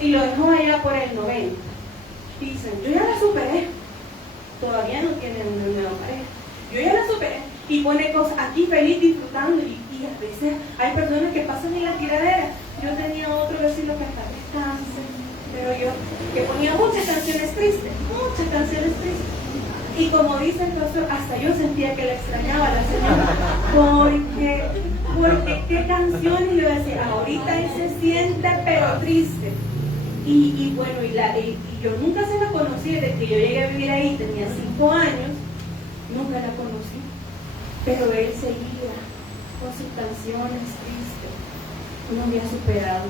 y lo dejó allá por el 90. Dicen, yo ya la superé, todavía no tiene una nueva pareja, yo ya la superé, y pone cosas aquí feliz disfrutando, y a veces hay personas que pasan en la tiradera. Yo tenía otro vecino que hasta descanse, pero yo que ponía muchas canciones tristes, y como dice el pastor, hasta yo sentía que le extrañaba a la señora, porque qué canciones. Yo decía, ahorita él se siente pero triste. Y bueno, y yo nunca se la conocí desde que yo llegué a vivir ahí, tenía 5 años, nunca la conocí, pero él seguía con sus canciones tristes, no había superado.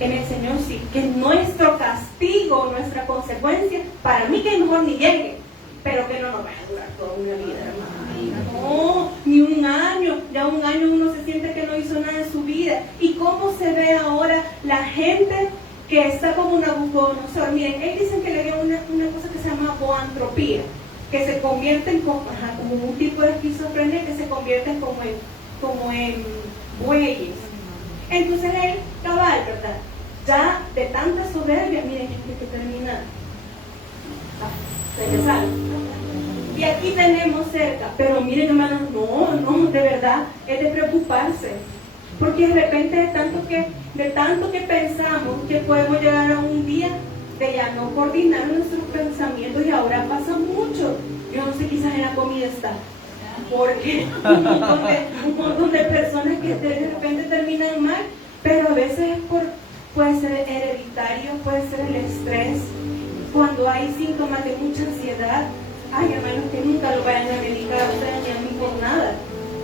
En el Señor sí, que nuestro castigo, nuestra consecuencia, para mí que mejor ni llegue, pero que no nos vaya a durar toda una vida, hermano. No, ni un año, ya un año uno se siente que no hizo nada en su vida. ¿Y cómo se ve ahora la gente que está como una Nabucodonosor? Miren, ellos dicen que le dio una cosa que se llama boantropía, que se convierten como un tipo de esquizofrenia, que se convierten como en bueyes. Entonces él, cabal, ¿verdad? Ya de tanta soberbia, miren, que termina regresando. Y aquí tenemos cerca, pero miren, hermanos, no, de verdad, es de preocuparse. Porque de repente de tanto que pensamos que podemos llegar a un día de ya no coordinar nuestros pensamientos, y ahora pasa mucho. Yo no sé, quizás en la comida está, porque un montón de personas que de repente terminan mal, pero a veces puede ser hereditario, puede ser el estrés, cuando hay síntomas de mucha ansiedad. Ay, hermanos, que nunca lo vayan a medicar a ustedes ni a mí por nada.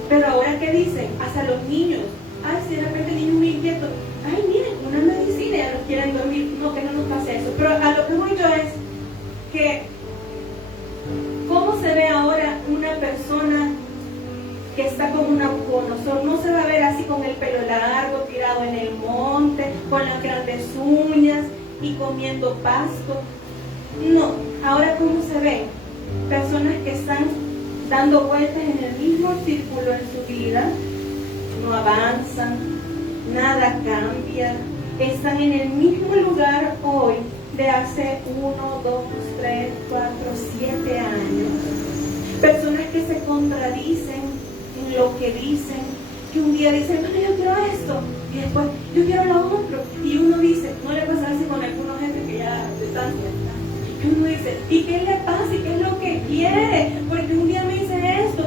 Pero ahora, ¿qué dicen? Hasta los niños. Ay, si de repente el niño es muy inquieto, ay, miren, una medicina, ya los quieren dormir. No, que no nos pase eso. Pero a lo que voy yo es que, ¿cómo se ve ahora una persona que está como una Nabucodonosor? No se va a ver así con el pelo largo, tirado en el monte, con las grandes uñas y comiendo pasto. No, ahora ¿cómo se ve? Personas que están dando vueltas en el mismo círculo en su vida, no avanzan, nada cambia, están en el mismo lugar hoy de hace 1, 2, 3, 4, 7 años. Personas que se contradicen en lo que dicen, que un día dicen, bueno, yo quiero esto, y después yo quiero lo otro, y uno dice, no le pasa así con algunos jefes que ya están, y uno dice, ¿y qué le pasa? ¿Y qué es lo que quiere? Porque un día me dicen esto.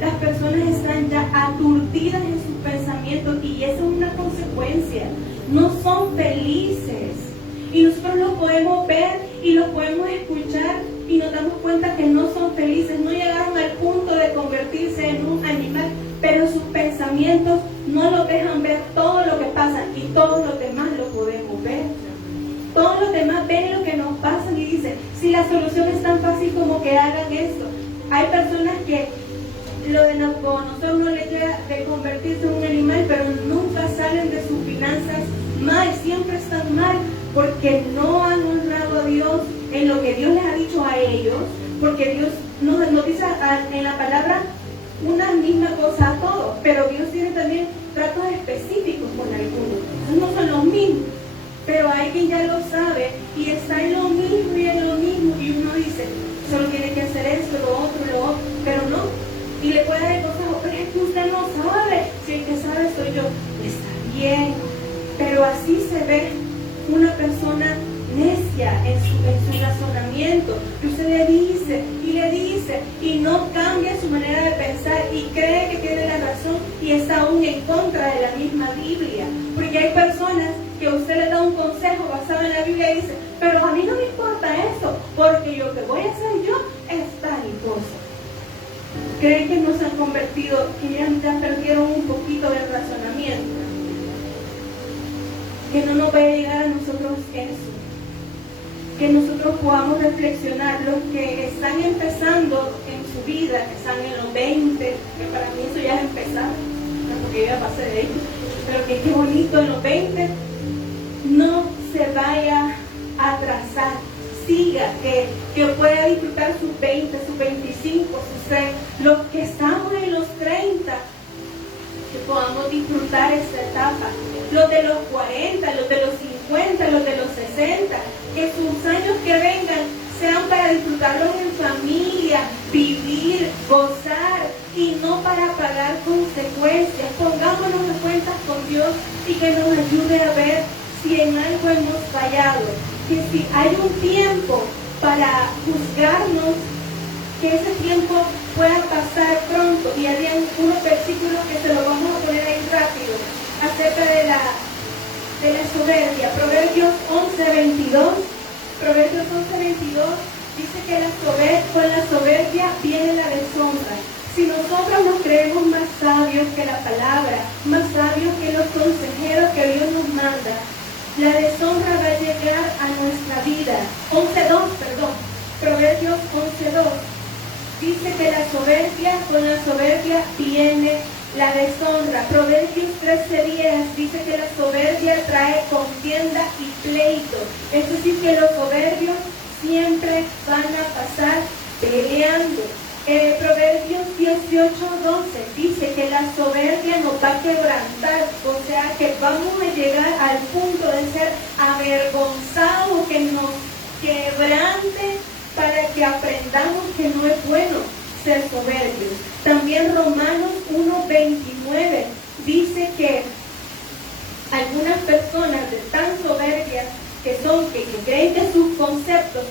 Las personas están ya aturdidas en sus pensamientos, y esa es una consecuencia. No son felices, y nosotros lo podemos ver y lo podemos escuchar, y nos damos cuenta que no son felices. No llegaron al punto de convertirse en un animal, pero sus pensamientos no los dejan ver todo lo que pasa, y todos los demás lo podemos ver. Todos los demás ven lo que nos pasa y dicen, si la solución es tan fácil como que hagan esto. Hay personas que lo de Nabucodonosor no les llega de convertirse en un animal, pero nunca salen de sus finanzas mal, siempre están mal, porque no han honrado a Dios en lo que Dios les ha dicho a ellos, porque Dios nos dice en la palabra una misma cosa a todos, pero Dios tiene también tratos específicos con algunos. No son los mismos, pero hay quien ya lo sabe y está en lo mismo y en lo mismo, y uno dice, solo tiene que hacer esto, lo otro, pero no. Y le puede dar cosas, pero es que usted no sabe, si el que sabe soy yo. Está bien, pero así se ve una persona necia en su razonamiento, que usted le dice dice y no cambia su manera de pensar y cree que tiene la razón y está aún en contra de la misma Biblia. Porque hay personas que usted le da un consejo basado en la Biblia y dice, pero a mí no me importa eso, porque lo que voy a hacer yo es tal cosa. Creen que no se han convertido, que ya perdieron un poquito del razonamiento. Que no nos vaya a llegar a nosotros eso. Que nosotros podamos reflexionar, los que están empezando en su vida, que están en los 20, que para mí eso ya es empezar, porque yo ya pasé de ellos, pero que qué bonito en los 20, no se vaya a atrasar, siga, que pueda disfrutar sus 20, sus 25, sus 6, los que estamos en los 30, que podamos disfrutar esta etapa, los de los 40, los de los 50, los de los 60, que sus años que vengan sean para disfrutarlos en familia, vivir, gozar y no para pagar consecuencias. Pongámonos en cuentas con Dios y que nos ayude a ver si en algo hemos fallado, que si hay un tiempo para juzgarnos, que ese tiempo pueda pasar pronto. Y había unos versículos que se los vamos a poner ahí rápido acerca de la soberbia. Proverbios 11:22. Proverbios 11:22 dice que con la soberbia viene la deshonra. Si nosotros nos creemos más sabios que la palabra, más sabios que los consejeros que Dios nos manda, la deshonra va a llegar a nuestra vida. 11:2, perdón. Proverbios 11:2 dice que con la soberbia viene la deshonra. Proverbios 13:10 dice que la soberbia trae contienda y pleito. Es decir, que los soberbios siempre van a pasar peleando. Proverbios 18:12 dice que la soberbia nos va a quebrantar, o sea que vamos a llegar al punto de ser avergonzados, que nos quebrante, para que aprendamos que no es bueno ser soberbios. También Romanos 1:29 dice que algunas personas de tan soberbias que creen que sus conceptos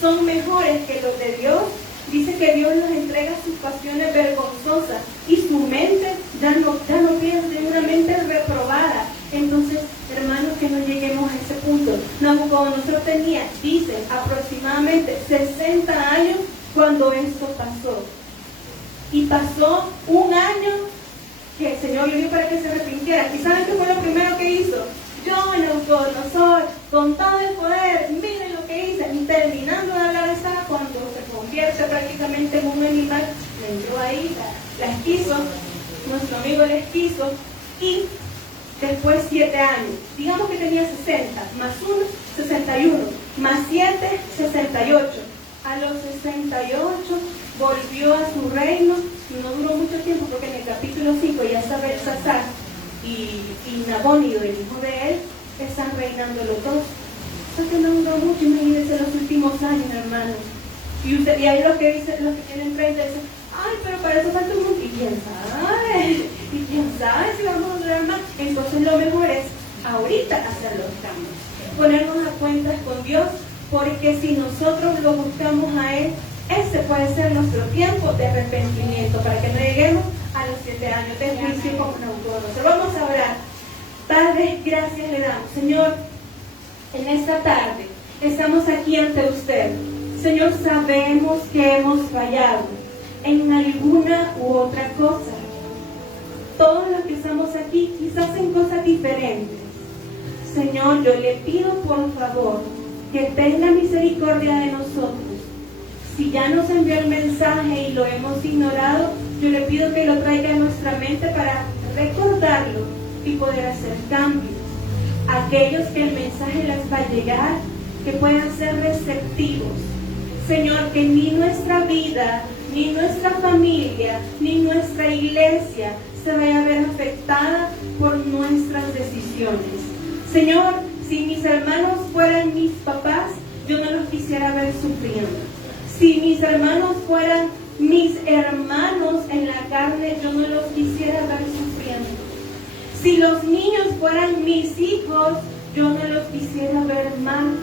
son mejores que los de Dios, dice que Dios nos entrega sus pasiones vergonzosas y su mente ya no piensa en una mente reprobada. Entonces, hermanos, que no lleguemos a ese punto. Nabucodonosor tenía, dice, aproximadamente 60 años cuando esto pasó. Y pasó un año que el Señor le dio para que se arrepintiera. ¿Y saben qué fue lo primero que hizo? Yo, Nabucodonosor, con todo el poder, miren lo que hice. Y terminando de hablar esa, cuando se convierte prácticamente en un animal, le dio ahí, la esquizo, nuestro amigo la esquizo, y después 7 años, digamos que tenía 60, más 1, 61, más 7, 68. A los 68 volvió a su reino y no duró mucho tiempo, porque en el capítulo 5 ya está Belsasar y Nabónido, el hijo de él, están reinando los dos. Eso que no duró mucho, imagínense los últimos años, hermanos. Y ahí los que tienen 30 dicen, ay, pero para eso falta un mundo. ¿Y quién sabe si vamos a durar más? Entonces lo mejor es ahorita hacer los cambios, ponernos a cuentas con Dios, porque si nosotros lo buscamos a Él, ese puede ser nuestro tiempo de arrepentimiento, para que no lleguemos a los 7 años de juicio como Nabucodonosor. Vamos a orar. Padre, gracias le damos. Señor, en esta tarde estamos aquí ante usted. Señor, sabemos que hemos fallado en alguna u otra cosa. Todos los que estamos aquí quizás en cosas diferentes. Señor, yo le pido por favor que tenga misericordia de nosotros. Si ya nos envió el mensaje y lo hemos ignorado, yo le pido que lo traiga a nuestra mente para recordarlo y poder hacer cambios. Aquellos que el mensaje les va a llegar, que puedan ser receptivos. Señor, que ni nuestra vida, ni nuestra familia, ni nuestra iglesia se vaya a ver afectada por nuestras decisiones. Señor, si mis hermanos fueran mis papás, yo no los quisiera ver sufriendo. Si mis hermanos fueran mis hermanos en la carne, yo no los quisiera ver sufriendo. Si los niños fueran mis hijos, yo no los quisiera ver mal.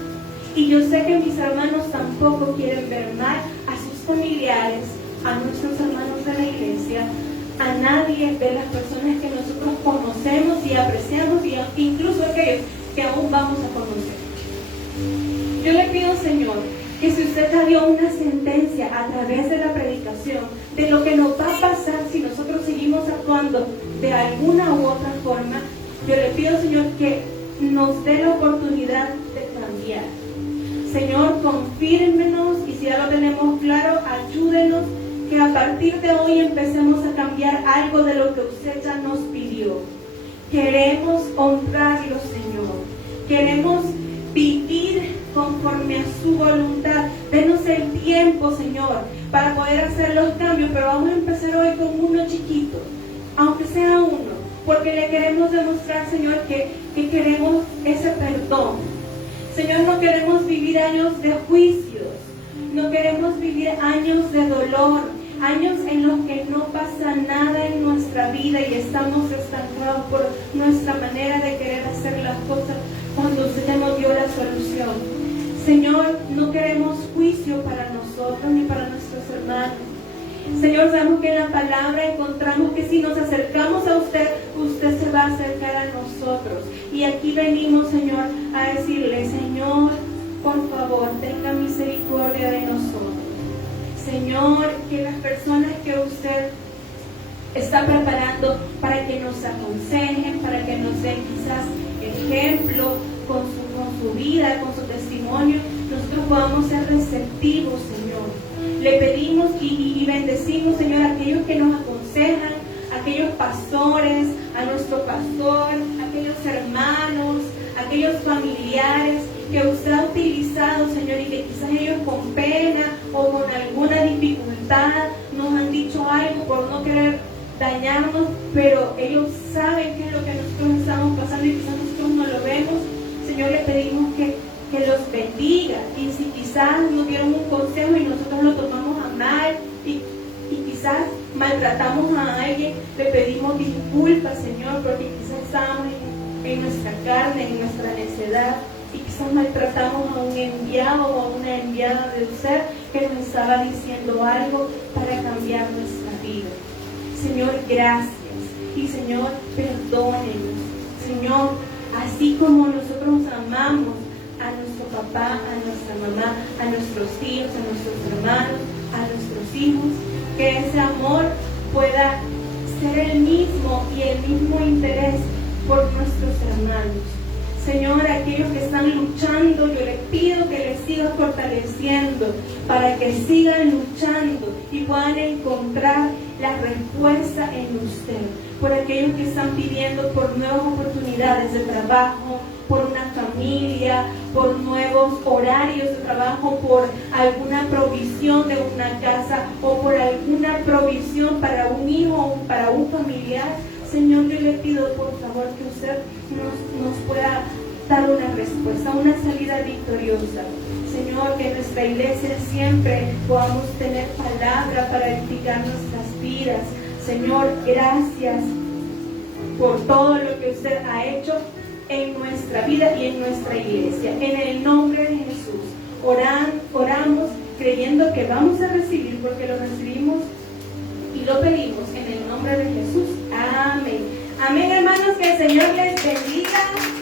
Y yo sé que mis hermanos tampoco quieren ver mal a sus familiares, a nuestros hermanos de la iglesia, a nadie de las personas que nosotros conocemos y apreciamos, y incluso aquellos que aún vamos a conocer. Yo le pido, Señor, que si usted ya dio una sentencia a través de la predicación de lo que nos va a pasar si nosotros seguimos actuando de alguna u otra forma, yo le pido, Señor, que nos dé la oportunidad de cambiar. Señor, confírmenos, y si ya lo tenemos claro, ayúdenos que a partir de hoy empecemos a cambiar algo de lo que usted ya nos pidió. Queremos honrarlo, Señor. Queremos vivir conforme a su voluntad. Denos el tiempo, Señor, para poder hacer los cambios, pero vamos a empezar hoy con uno chiquito, aunque sea uno, porque le queremos demostrar, Señor, que queremos ese perdón. Señor, no queremos vivir años de juicios, no queremos vivir años de dolor, años en los que no pasa nada en nuestra vida y estamos estancados por nuestra manera de querer hacer las cosas cuando usted ya nos dio la solución. Señor, no queremos juicio para nosotros ni para nuestros hermanos. Señor, sabemos que en la palabra encontramos que si nos acercamos a usted, usted se va a acercar a nosotros. Y aquí venimos, Señor, a decirle, Señor, por favor, tenga misericordia de nosotros. Señor, que las personas que usted está preparando para que nos aconsejen, para que nos den quizás ejemplo con su vida, con su testimonio, nosotros podamos ser receptivos, Señor. Le pedimos y bendecimos, Señor, a aquellos que nos aconsejan, a aquellos pastores, a nuestro pastor, a aquellos hermanos, a aquellos familiares que usted ha utilizado, Señor, y que quizás ellos con pena o con alguna dificultad nos han dicho algo por no querer dañarnos, pero ellos saben qué es lo que nosotros estamos pasando y quizás nosotros no lo vemos. Señor, le pedimos que los bendiga, y si quizás nos dieron un consejo y nosotros lo tomamos a mal y quizás maltratamos a alguien, le pedimos disculpas, Señor, porque quizás estábamos en nuestra carne, en nuestra necedad, y quizás maltratamos a un enviado o a una enviada de usted que nos estaba diciendo algo para cambiar nuestra vida. Señor, gracias. Y Señor, perdónenos. Señor, así como nosotros amamos a nuestro papá, a nuestra mamá, a nuestros tíos, a nuestros hermanos, a nuestros hijos, que ese amor pueda ser el mismo y el mismo interés por nuestros hermanos. Señor, aquellos que están luchando, yo les pido que les sigas fortaleciendo para que sigan luchando y puedan encontrar la respuesta en usted. Por aquellos que están pidiendo por nuevas oportunidades de trabajo, por una familia, por nuevos horarios de trabajo, por alguna provisión de una casa o por alguna provisión para un hijo o para un familiar. Señor, yo le pido por favor que usted nos pueda dar una respuesta, una salida victoriosa. Señor, que en nuestra iglesia siempre podamos tener palabra para edificar nuestras vidas. Señor, gracias por todo lo que usted ha hecho en nuestra vida y en nuestra iglesia. En el nombre de Jesús, oramos creyendo que vamos a recibir, porque lo recibimos y lo pedimos en el nombre de Jesús. Amén. Amén, hermanos, que el Señor les bendiga.